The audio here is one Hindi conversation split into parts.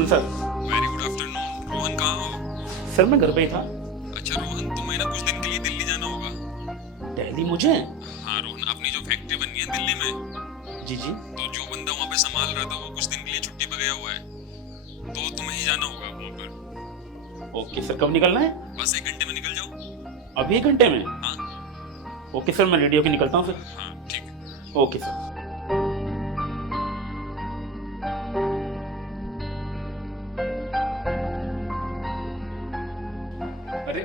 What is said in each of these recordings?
Afternoon sir. Very good afternoon. Rohan कहाँ हो? सर मैं घर पे ही था। अच्छा रोहन, तुम्हें ना कुछ दिन के लिए दिल्ली जाना होगा। दिल्ली मुझे? हाँ रोहन, अपनी जो फैक्ट्री बनी है दिल्ली में, जी जी। तो जो बंदा वहाँ पे संभाल रहा था वो कुछ दिन के लिए छुट्टी पे गया हुआ है, तो तुम्हें ही जाना होगा वहाँ पर। ओके सर, कब निकलना है? बस 1 घंटे में निकल जाओ। अभी 1 घंटे में? हाँ ओके सर, मैं रेडी होके निकलता हूँ फिर। हाँ ठीक है। Okay sir. अरे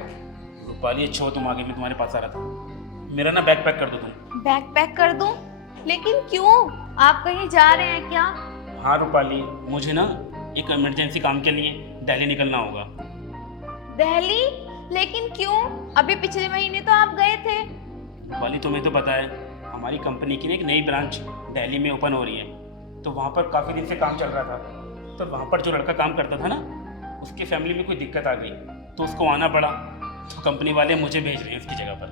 रूपाली, अच्छा हो तुम आगे, मैं तुम्हारे पास आ रहा था। मेरा ना बैग पैक कर दो तुम। बैग पैक कर दूं? लेकिन क्यों? आप कहीं जा रहे हैं क्या? हाँ रूपाली, मुझे ना एक इमरजेंसी काम के लिए दिल्ली निकलना होगा। दिल्ली? लेकिन क्यों? अभी पिछले महीने तो आप गए थे। रूपाली, तुम्हें तो पता है हमारी कंपनी की ना एक नई ब्रांच दिल्ली में ओपन हो रही है, तो वहाँ पर काफ़ी दिन से काम चल रहा था। तो वहाँ पर जो लड़का काम करता था ना, उसकी फैमिली में कोई दिक्कत आ गई, तो उसको आना पड़ा। तो कंपनी वाले मुझे भेज रहे हैं उसकी जगह पर।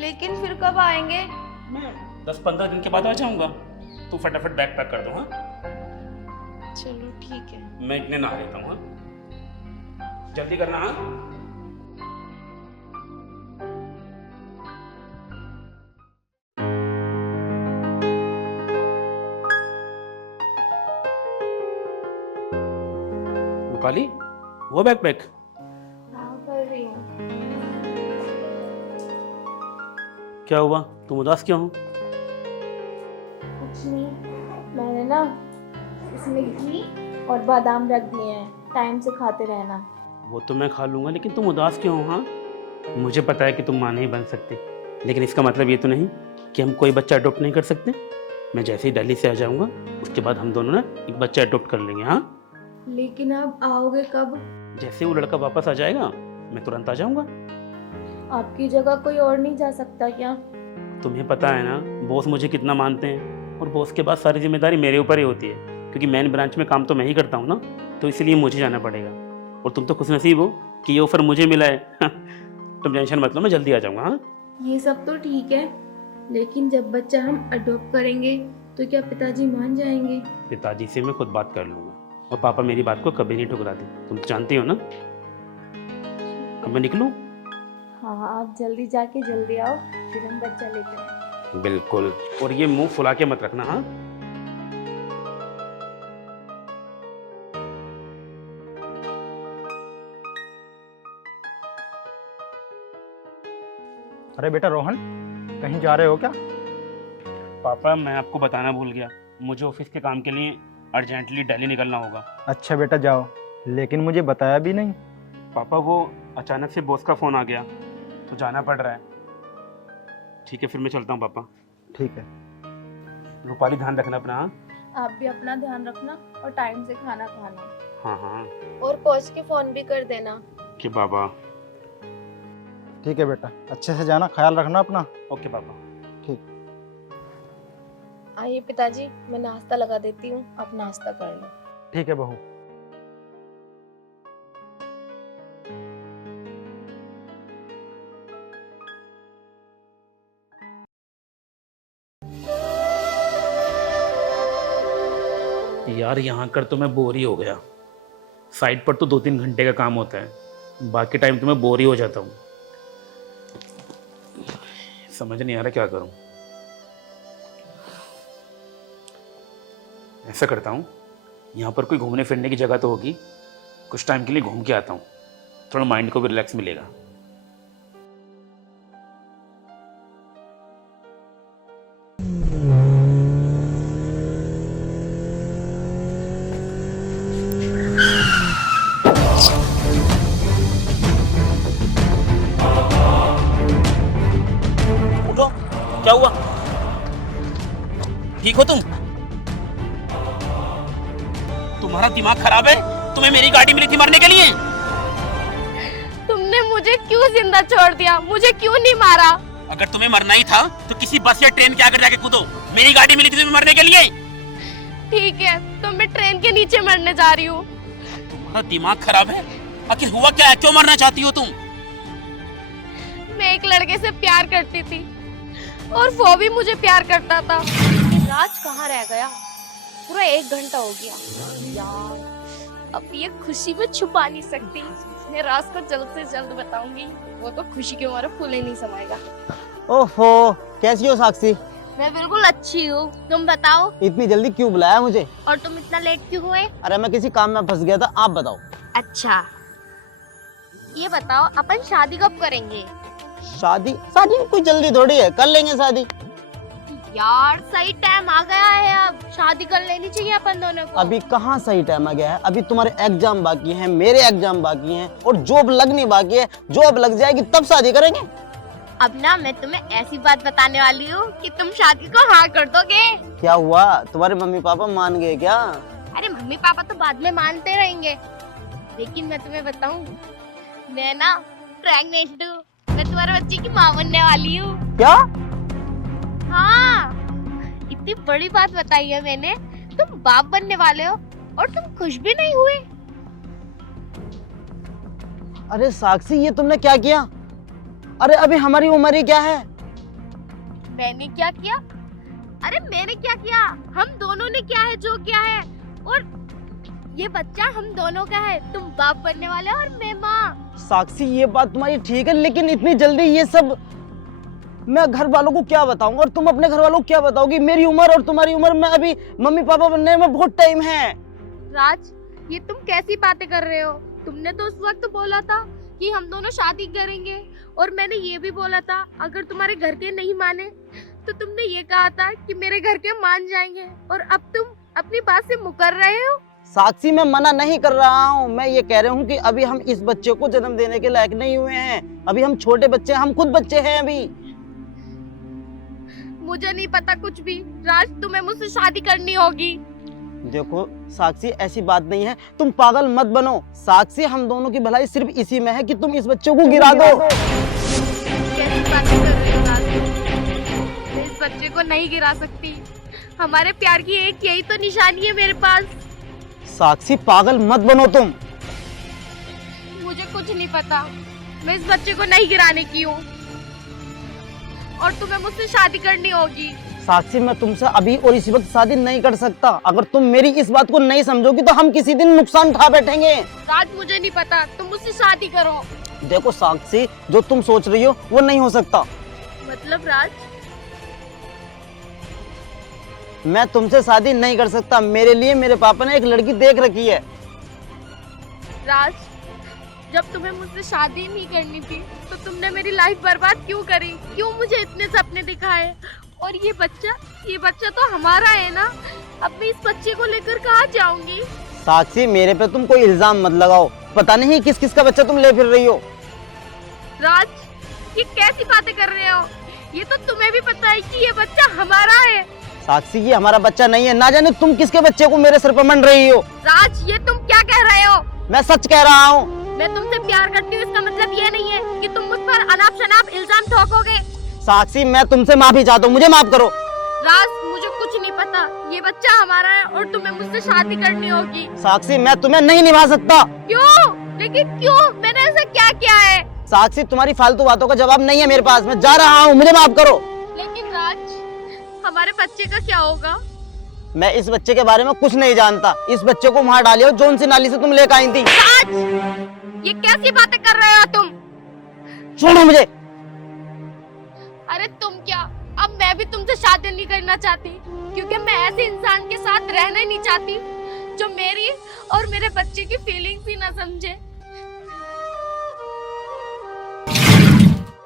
लेकिन फिर कब आएंगे? मैं 10-15 दिन के बाद आ जाऊँगा। तू फटाफट बैग पैक कर दो। हाँ चलो ठीक है। मैं इतने नहा लेता हूँ। हाँ जल्दी करना। हाँ रूपाली, वो बैग पैक? हाँ कर रही हूँ। क्या हुआ, तुम उदास क्यों हो? कुछ नहीं, मैंने ना इसमें घी और बादाम रख दिए हैं, टाइम से खाते रहना। वो तो मैं खा लूँगा, लेकिन तुम उदास क्यों हो? हाँ मुझे पता है कि तुम माँ नहीं बन सकते, लेकिन इसका मतलब ये तो नहीं कि हम कोई बच्चा अडॉप्ट नहीं कर सकते। मैं जैसे ही दिल्ली से आ जाऊँगा उसके बाद हम दोनों ना एक बच्चा अडॉप्ट कर लेंगे। हाँ लेकिन आप आओगे कब? जैसे वो लड़का वापस आ जाएगा मैं तुरंत आ जाऊँगा। आपकी जगह कोई और नहीं जा सकता क्या? तुम्हें पता है ना बॉस मुझे कितना मानते हैं, और बॉस के बाद सारी जिम्मेदारी मेरे ऊपर ही होती है, क्योंकि मेन ब्रांच में काम तो मैं ही करता हूँ ना, तो इसलिए मुझे जाना पड़ेगा। और तुम तो खुशनसीब हो कि ये ऑफर मुझे मिला है। तुम टेंशन मत लो, मैं जल्दी आ जाऊँगा। हाँ ये सब तो ठीक है, लेकिन जब बच्चा हम अडॉप्ट करेंगे तो क्या पिताजी मान जाएंगे? पिताजी से मैं खुद बात कर लूँगा, और पापा मेरी बात को कभी नहीं ठुकराते, तुम तो जानती हो ना। अब मैं निकलूँ? हाँ आप जल्दी जाके जल्दी आओ, फिर हम बच्चा लेते हैं। बिल्कुल, और ये मुंह फुला के मत रखना। हाँ अरे बेटा रोहन, कहीं जा रहे हो क्या? पापा, मैं आपको बताना भूल गया, मुझे ऑफिस के काम के लिए अर्जेंटली दिल्ली निकलना होगा। अच्छा बेटा जाओ, लेकिन मुझे बताया भी नहीं। पापा वो अचानक से बॉस का फ़ोन आ गया, तो जाना पड़ रहा है। ठीक है फिर मैं चलता हूँ पापा। ठीक है। रूपाली, ध्यान रखना अपना। हाँ आप भी अपना ध्यान रखना और टाइम से खाना खाना। हाँ हाँ। और कोच के फोन भी कर देना। कि बाबा। ठीक है बेटा, अच्छे से जाना, ख्याल रखना अपना। ओके पापा। ठीक। आइए पिताजी, मैं नाश्ता लगा देती हूँ, आप नाश्ता कर लो। ठीक है बहू। यार यहाँ कर तो मैं बोर ही हो गया। साइट पर तो 2-3 घंटे का काम होता है, बाकी टाइम तो मैं बोर ही हो जाता हूँ। समझ नहीं आ रहा क्या करूँ। ऐसा करता हूँ, यहाँ पर कोई घूमने फिरने की जगह तो होगी, कुछ टाइम के लिए घूम के आता हूँ, थोड़ा माइंड को भी रिलैक्स मिलेगा। उठो, क्या हुआ? ठीक हो तुम? तुम्हारा दिमाग खराब है? तुम्हें मेरी गाड़ी मिली थी मरने के लिए? तुमने मुझे क्यों जिंदा छोड़ दिया? मुझे क्यों नहीं मारा? अगर तुम्हें मरना ही था तो किसी बस या ट्रेन के आगे जाके कूदो। मेरी गाड़ी मिली थी तुम्हें मरने के लिए। ठीक है, तो मैं ट्रेन के नीचे मरने जा रही हूँ। तुम्हारा दिमाग खराब है? आखिर हुआ क्या है? क्यों मरना चाहती हो तुम? मैं एक लड़के से प्यार करती थी और वो भी मुझे प्यार करता था। लेकिन राज कहाँ रह गया? पूरा 1 घंटा हो गया यार। अब ये खुशी में छुपा नहीं सकती, मैं राज को जल्द से जल्द बताऊंगी, वो तो खुशी के मारे फूल ही नहीं समाएगा। ओहो, कैसी हो साक्षी? मैं बिल्कुल अच्छी हूँ, तुम बताओ। इतनी जल्दी क्यों बुलाया मुझे? और तुम इतना लेट क्यों हुए? अरे मैं किसी काम में फंस गया था, आप बताओ। अच्छा ये बताओ, अपन शादी कब करेंगे? शादी? शादी में कोई जल्दी थोड़ी है, कर लेंगे शादी। यार सही टाइम आ गया है, अब शादी कर लेनी चाहिए अपन दोनों को। अभी कहाँ सही टाइम आ गया है? अभी तुम्हारे एग्जाम बाकी हैं, मेरे एग्जाम बाकी हैं, और जॉब लगनी बाकी है। जॉब लग जाएगी तब शादी करेंगे। अब ना मैं तुम्हें ऐसी बात बताने वाली हूँ कि तुम शादी को हाँ कर दोगे। क्या हुआ, तुम्हारे मम्मी पापा मान गए क्या? अरे मम्मी पापा तो बाद में मानते रहेंगे, लेकिन मैं तुम्हें बताऊँ, मैं ना प्रेग्नेंट हूँ, मैं तुम्हारे बच्चे की माँ बनने वाली हूँ। क्या? हाँ, इतनी बड़ी बात बताई है मैंने, तुम बाप बनने वाले हो और तुम खुश भी नहीं हुए। अरे साक्षी, ये तुमने क्या किया? अरे अभी हमारी उम्र ही क्या है? मैंने क्या किया? अरे मैंने क्या किया? हम दोनों ने क्या है जो किया है, और ये बच्चा हम दोनों का है। तुम बाप बनने वाले हो और मैं माँ। साक्षी, ये बात तुम्हारी ठीक है, लेकिन इतनी जल्दी ये सब मैं घर वालों को क्या बताऊंगा, और तुम अपने घर वालों को क्या बताओगी? मेरी उम्र और तुम्हारी उम्र में अभी मम्मी पापा बनने में बहुत टाइम है। राज, ये तुम कैसी बातें कर रहे हो? तुमने तो उस वक्त बोला था कि हम दोनों शादी करेंगे, और मैंने ये भी बोला था अगर तुम्हारे घर के नहीं माने तो तुमने ये कहा था कि मेरे घर के मान जाएंगे, और अब तुम अपनी बात से मुकर रहे हो। साक्षी, मैं मना नहीं कर रहा हूँ, मैं ये कह रहा हूँ कि अभी हम इस बच्चे को जन्म देने के लायक नहीं हुए हैं। अभी हम छोटे बच्चे हैं, हम खुद बच्चे हैं अभी। मुझे नहीं पता कुछ भी। राज, तुम्हें मुझसे शादी करनी होगी। देखो साक्षी, ऐसी बात नहीं है, तुम पागल मत बनो। साक्षी, हम दोनों की भलाई सिर्फ इसी में है कि तुम इस बच्चे को गिरा दो। कैसी बातें कर रहे हो राज? मैं इस बच्चे को नहीं गिरा सकती। हमारे प्यार की एक यही तो निशानी है मेरे पास। साक्षी, पागल मत बनो तुम। मुझे कुछ नहीं पता, मैं इस बच्चे को नहीं गिराने की हूँ, और तुम्हें मुझसे शादी करनी होगी। साक्षी, मैं तुमसे अभी और इसी वक्त शादी नहीं कर सकता। अगर तुम मेरी इस बात को नहीं समझोगी तो हम किसी दिन नुकसान उठा बैठेंगे। राज, मुझे नहीं पता, तुम मुझसे शादी करो। देखो साक्षी, जो तुम सोच रही हो वो नहीं हो सकता। मतलब राज? मैं तुमसे शादी नहीं कर सकता। मेरे लिए मेरे पापा ने एक लड़की देख रखी है। राज, जब तुम्हें मुझसे शादी नहीं करनी थी तो तुमने मेरी लाइफ बर्बाद क्यों करी? क्यों मुझे इतने सपने दिखाए? और ये बच्चा तो हमारा है ना। अब मैं इस बच्चे को लेकर कहाँ जाऊंगी? साक्षी, मेरे पे तुम कोई इल्जाम मत लगाओ। पता नहीं किस किस का बच्चा तुम ले फिर रही हो। राज, ये कैसी बातें कर रहे हो? ये तो तुम्हें भी पता है कि ये बच्चा हमारा है। साक्षी, ये हमारा बच्चा नहीं है। ना जाने तुम किसके बच्चे को मेरे सिर पर मंड रही हो। राज, ये तुम क्या कह रहे हो? मैं सच कह रहा हूँ। मैं तुमसे प्यार करती हूँ, इसका मतलब ये नहीं है कि तुम मुझ पर अनाप शनाप इल्जाम ठोकोगे। साक्षी, मैं तुमसे माफी चाहता हूँ, मुझे माफ करो। राज, मुझे कुछ नहीं पता, ये बच्चा हमारा है और तुम्हें मुझसे शादी करनी होगी। साक्षी, मैं तुम्हें नहीं निभा सकता। क्यों? लेकिन क्यों? मैंने ऐसा क्या किया है? साक्षी, तुम्हारी फालतू बातों का जवाब नहीं है मेरे पास। मैं जा रहा हूँ, मुझे माफ करो। लेकिन राज, हमारे बच्चे का क्या होगा? मैं इस बच्चे के बारे में कुछ नहीं जानता। इस बच्चे को वहाँ डालियो जौन सी नाली से तुम लेकर आई थी। राज, ये कैसी बातें कर रहे हो तुम? छोड़ो मुझे। अरे तुम क्या, अब मैं भी तुमसे शादी नहीं करना चाहती, क्योंकि मैं ऐसे इंसान के साथ रहना ही नहीं चाहती जो मेरी और मेरे बच्चे की फीलिंग्स ही ना समझे।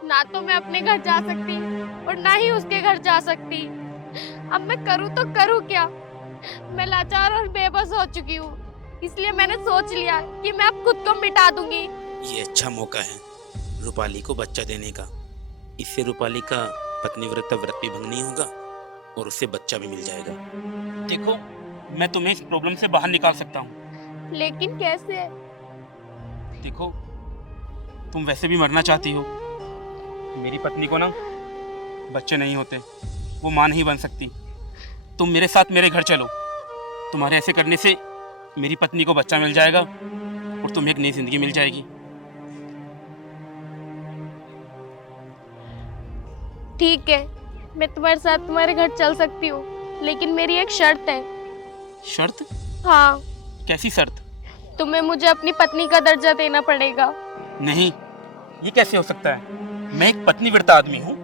ना तो मैं अपने घर जा सकती और ना ही उसके घर जा सकती। अब मैं करूँ तो करूँ क्या? मैं लाचार और बेबस हो चुकी हूँ, इसलिए मैंने सोच लिया कि मैं अब खुद को मिटा दूंगी। ये अच्छा मौका है रूपाली को बच्चा देने का। इससे रूपाली का पत्नीव्रत व्रत भी भंग नहीं होगा और उससे बच्चा भी मिल जाएगा। देखो, मैं तुम्हें इस प्रॉब्लम से बाहर निकाल सकता हूँ। लेकिन कैसे? देखो, तुम वैसे भी मरना चाहती हो। मेरी पत्नी को ना बच्चे नहीं होते, वो माँ नहीं बन सकती। तुम मेरे साथ मेरे घर चलो। तुम्हारे ऐसे करने से मेरी पत्नी को बच्चा मिल जाएगा और तुम्हें एक नई जिंदगी मिल जाएगी। ठीक है, मैं तुम्हारे साथ तुम्हारे घर चल सकती हूँ, लेकिन मेरी एक शर्त है शर्त? हाँ, कैसी शर्त? तुम्हें मुझे अपनी पत्नी का दर्जा देना पड़ेगा। नहीं, ये कैसे हो सकता है? मैं एक पत्नी व्रता आदमी हूँ।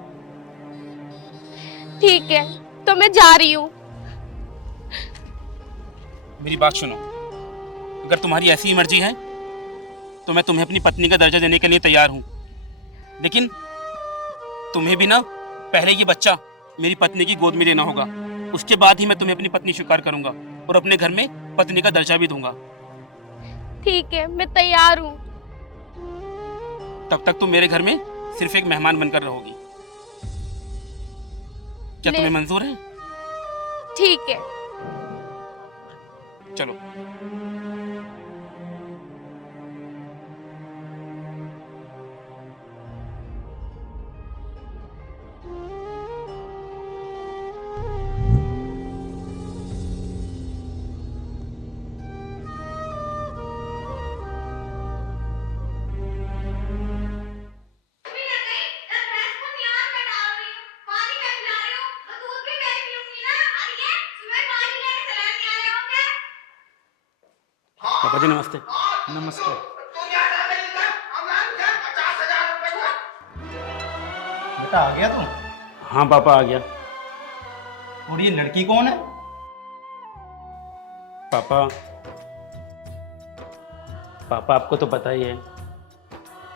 ठीक है, तो मैं जा रही हूँ। मेरी बात सुनो, अगर तुम्हारी ऐसी ही मर्जी है तो मैं तुम्हें अपनी पत्नी का दर्जा देने के लिए तैयार हूँ, लेकिन तुम्हें भी ना पहले ये बच्चा मेरी पत्नी की गोद में लेना होगा, उसके बाद ही मैं तुम्हें अपनी पत्नी स्वीकार करूंगा और अपने घर में पत्नी का दर्जा भी दूंगा। ठीक है, मैं तैयार हूँ। तब तक तुम मेरे घर में सिर्फ एक मेहमान बनकर रहोगी। क्या तुम्हें मंजूर है? ठीक है। चलो। पापा जी नमस्ते। नमस्ते। बेटा आ गया तू? हाँ पापा आ गया। और ये लड़की कौन है? पापा पापा आपको तो पता ही है,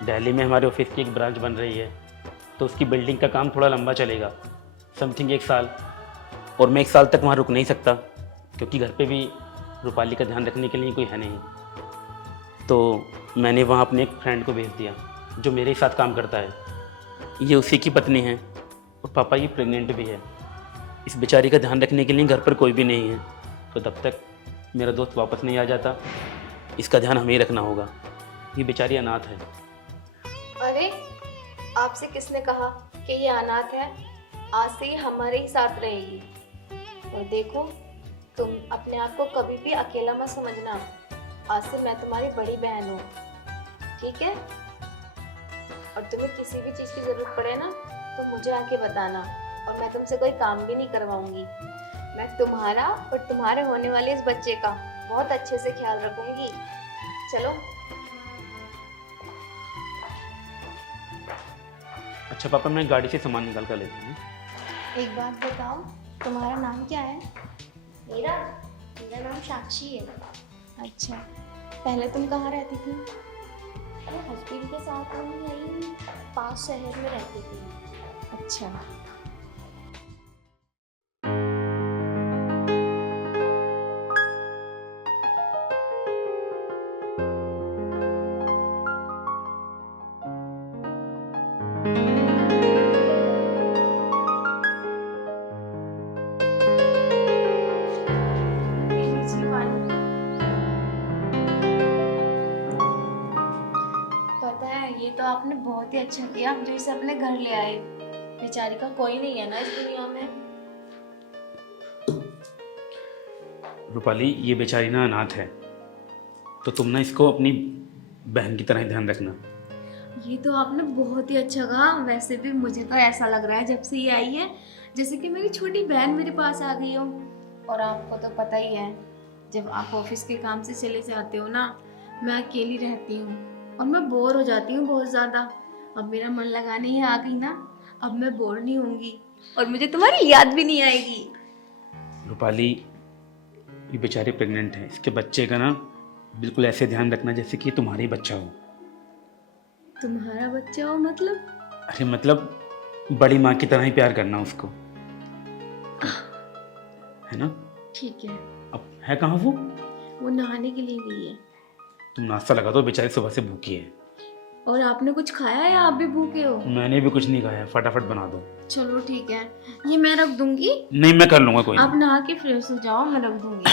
दिल्ली में हमारे ऑफिस की एक ब्रांच बन रही है, तो उसकी बिल्डिंग का काम थोड़ा लंबा चलेगा, समथिंग 1 साल। और मैं 1 साल तक वहाँ रुक नहीं सकता, क्योंकि घर पे भी रूपाली का ध्यान रखने के लिए कोई है नहीं। तो मैंने वहाँ अपने एक फ्रेंड को भेज दिया जो मेरे ही साथ काम करता है। ये उसी की पत्नी है, और पापा ये प्रेग्नेंट भी है। इस बेचारी का ध्यान रखने के लिए घर पर कोई भी नहीं है, तो तब तक मेरा दोस्त वापस नहीं आ जाता, इसका ध्यान हमें ही रखना होगा। ये बेचारी अनाथ है। अरे, आपसे किसने कहा कि ये अनाथ है? आज से ये हमारे ही साथ रहेगी। और देखो, तुम अपने आप को कभी भी अकेला मत समझना। आज से मैं तुम्हारी बड़ी बहन हूँ, ठीक है? और तुम्हें किसी भी चीज़ की ज़रूरत पड़े ना, तो मुझे आके बताना, और मैं तुमसे कोई काम भी नहीं करवाऊंगी। मैं तुम्हारा और तुम्हारे होने वाले इस बच्चे का बहुत अच्छे से ख्याल रखूंगी। चलो। अच्छा पापा, मैं गाड़ी से सामान निकाल कर लेता हूँ। एक बात बताओ, तुम्हारा नाम क्या है? मेरा नाम साक्षी है। अच्छा, पहले तुम कहाँ रहती थी? अरे हस्बैंड के साथ हम यहीं पास शहर में रहती थी। अच्छा। पता है, ये तो आपने बहुत ही अच्छा किया जो इसे अपने घर ले आए। बेचारी का कोई नहीं है ना इस दुनिया में। रूपाली, ये बेचारी ना अनाथ है, तो तुम ना इसको अपनी बहन की तरह ही ध्यान रखना। ये तो आपने बहुत ही अच्छा कहा। वैसे भी मुझे तो ऐसा लग रहा है जब से ये आई है जैसे कि मेरी छोटी बहन मेरे पास आ गई हो। और आपको तो पता ही है, जब आप ऑफिस के काम से चले जाते हो ना, मैं अकेली रहती हूँ और मैं बोर हो जाती हूँ बहुत ज़्यादा। अब मेरा मन लगाने ही आ गई ना, अब मैं बोर नहीं होंगी और मुझे तुम्हारी याद भी नहीं आएगी। रूपाली, ये बेचारी प्रेग्नेंट है, इसके बच्चे का ना बिल्कुल ऐसे ध्यान रखना जैसे कि ये तुम्हारा ही बच्चा हो। तुम्हारा बच्चा हो मतलब? अरे मतलब बड़ी माँ की तरह ही प्यार करना उसको, है ना? ठीक है। अब है कहाँ वो? वो नहाने के लिए गई है। तुम नाश्ता लगा दो, बेचारी सुबह से भूखी है। और आपने कुछ खाया या आप भी भूखे हो? मैंने भी कुछ नहीं खाया, फटाफट बना दो। चलो ठीक है, ये मैं रख दूंगी। नहीं, मैं कर लूँगा, कोई आप नहीं। नहा के फ्रेश हो जाओ, मैं रख दूंगी।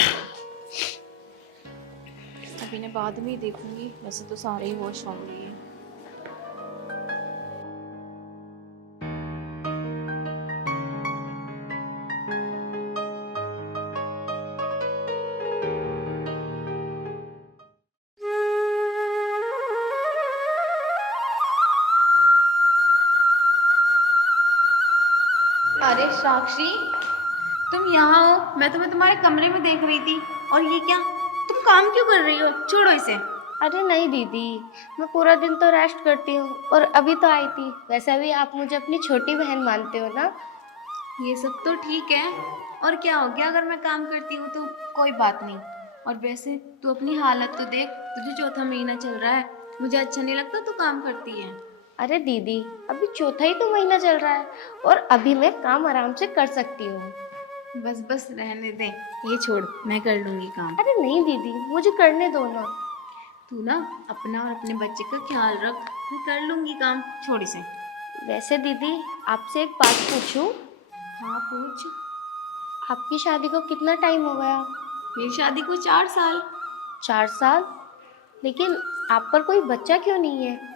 अभी ने बाद में ही देखूंगी, वैसे तो सारे ही वॉश होंगे। अरे साक्षी, तुम यहाँ हो? मैं तुम्हें तुम्हारे कमरे में देख रही थी। और ये क्या, तुम काम क्यों कर रही हो? छोड़ो इसे। अरे नहीं दीदी, मैं पूरा दिन तो रेस्ट करती हूँ और अभी तो आई थी। वैसे भी आप मुझे अपनी छोटी बहन मानते हो ना। ये सब तो ठीक है, और क्या हो गया अगर मैं काम करती हूँ तो कोई बात नहीं। और वैसे तू अपनी हालत तो देख, तुझे चौथा महीना चल रहा है, मुझे अच्छा नहीं लगता तू काम करती है। अरे दीदी, अभी चौथा ही तो महीना चल रहा है और अभी मैं काम आराम से कर सकती हूँ। बस बस रहने दे, ये छोड़, मैं कर लूँगी काम। अरे नहीं दीदी, मुझे करने दो ना। तू ना अपना और अपने बच्चे का ख्याल रख, मैं कर लूँगी काम, छोड़ इसे। वैसे दीदी, आपसे एक बात पूछूं? हाँ पूछ। आपकी शादी को कितना टाइम हो गया? मेरी शादी को 4 साल। 4 साल? लेकिन आप पर कोई बच्चा क्यों नहीं है?